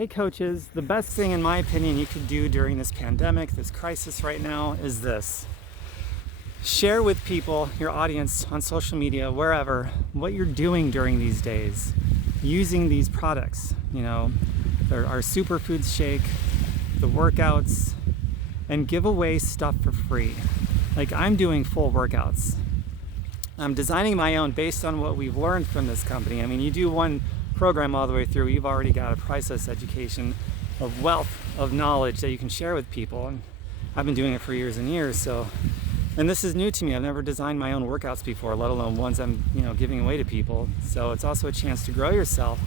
Hey coaches, the best thing in my opinion you could do during this pandemic, this crisis right now, is this. Share with people, your audience on social media, wherever, what you're doing during these days, using these products. Our Superfoods shake, the workouts, and give away stuff for free. Like I'm doing full workouts. I'm designing my own based on what we've learned from this company. I mean, you do one program all the way through, you've already got a priceless education of wealth of knowledge that you can share with people. And I've been doing it for years and years. And this is new to me. I've never designed my own workouts before, let alone ones I'm giving away to people. So it's also a chance to grow yourself.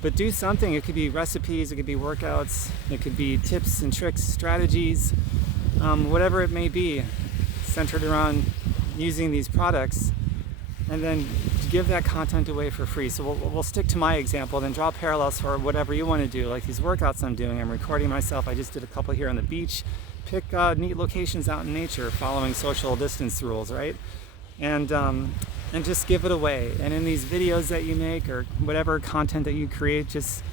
But do something. It could be recipes, it could be workouts, it could be tips and tricks, strategies, whatever it may be, centered around using these products. And then give that content away for free. So we'll stick to my example, then draw parallels for whatever you want to do. Like these workouts I'm doing, I'm recording myself. I just did a couple here on the beach. Pick neat locations out in nature, following social distance rules, right? And just give it away. And in these videos that you make or whatever content that you create, just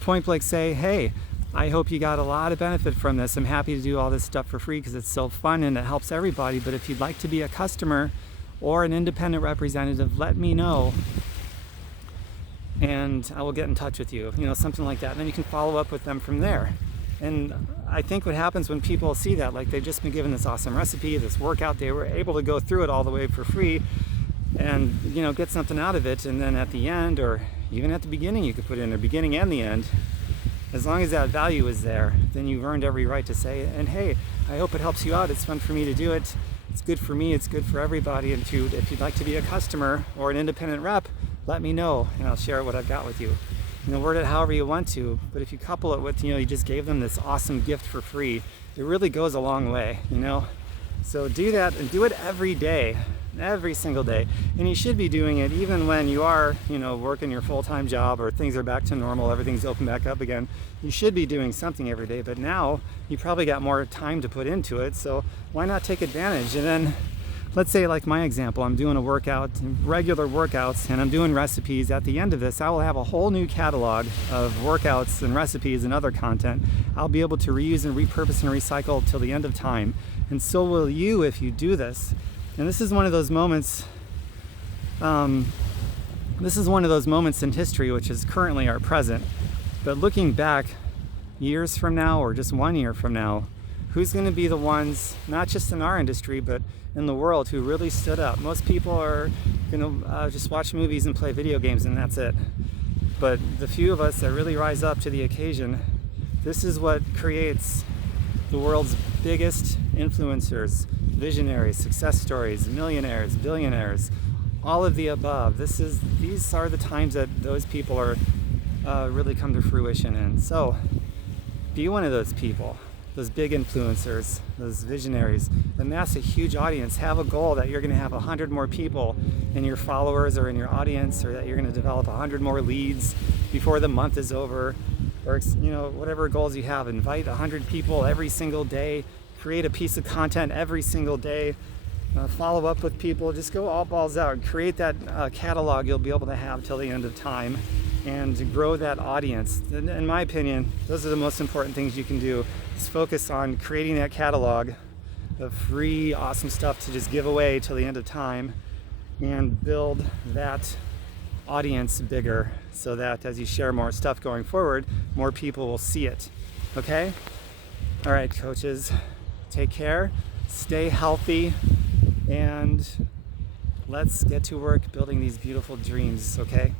point blank say, hey, I hope you got a lot of benefit from this. I'm happy to do all this stuff for free because it's so fun and it helps everybody. But if you'd like to be a customer or an independent representative, let me know and I will get in touch with you, something like that. And then you can follow up with them from there. And I think what happens when people see that, like they've just been given this awesome recipe, this workout, they were able to go through it all the way for free and, get something out of it. And then at the end, or even at the beginning, you could put in the beginning and the end. As long as that value is there, then you've earned every right to say, and hey, I hope it helps you out. It's fun for me to do it. It's good for me, it's good for everybody. And if you'd like to be a customer or an independent rep, let me know and I'll share what I've got with you. Word it however you want to, but if you couple it with, you just gave them this awesome gift for free, it really goes a long way, So do that and do it every day, every single day. And you should be doing it even when you are, working your full-time job or things are back to normal, everything's open back up again. You should be doing something every day, but now you probably got more time to put into it, so why not take advantage? And then let's say, like my example, I'm doing a workout, regular workouts, and I'm doing recipes. At the end of this, I will have a whole new catalog of workouts and recipes and other content I'll be able to reuse and repurpose and recycle till the end of time. And so will you if you do this. And this is one of those moments, in history, which is currently our present. But looking back years from now or just 1 year from now, who's going to be the ones, not just in our industry, but in the world, who really stood up? Most people are going to just watch movies and play video games and that's it. But the few of us that really rise up to the occasion, this is what creates the world's biggest influencers, visionaries, success stories, millionaires, billionaires, all of the above. These are the times that those people are really come to fruition in. So be one of those people, those big influencers, those visionaries, amass a huge audience. Have a goal that you're going to have 100 more people in your followers or in your audience, or that you're going to develop 100 more leads before the month is over, or whatever goals you have. Invite 100 people every single day. Create a piece of content every single day. Follow up with people. Just go all balls out. Create that catalog you'll be able to have till the end of time, and grow that audience. In my opinion, those are the most important things you can do. Just focus on creating that catalog of free, awesome stuff to just give away till the end of time, and build that audience bigger, so that as you share more stuff going forward, more people will see it. Okay? All right, coaches, take care, stay healthy, and let's get to work building these beautiful dreams, okay?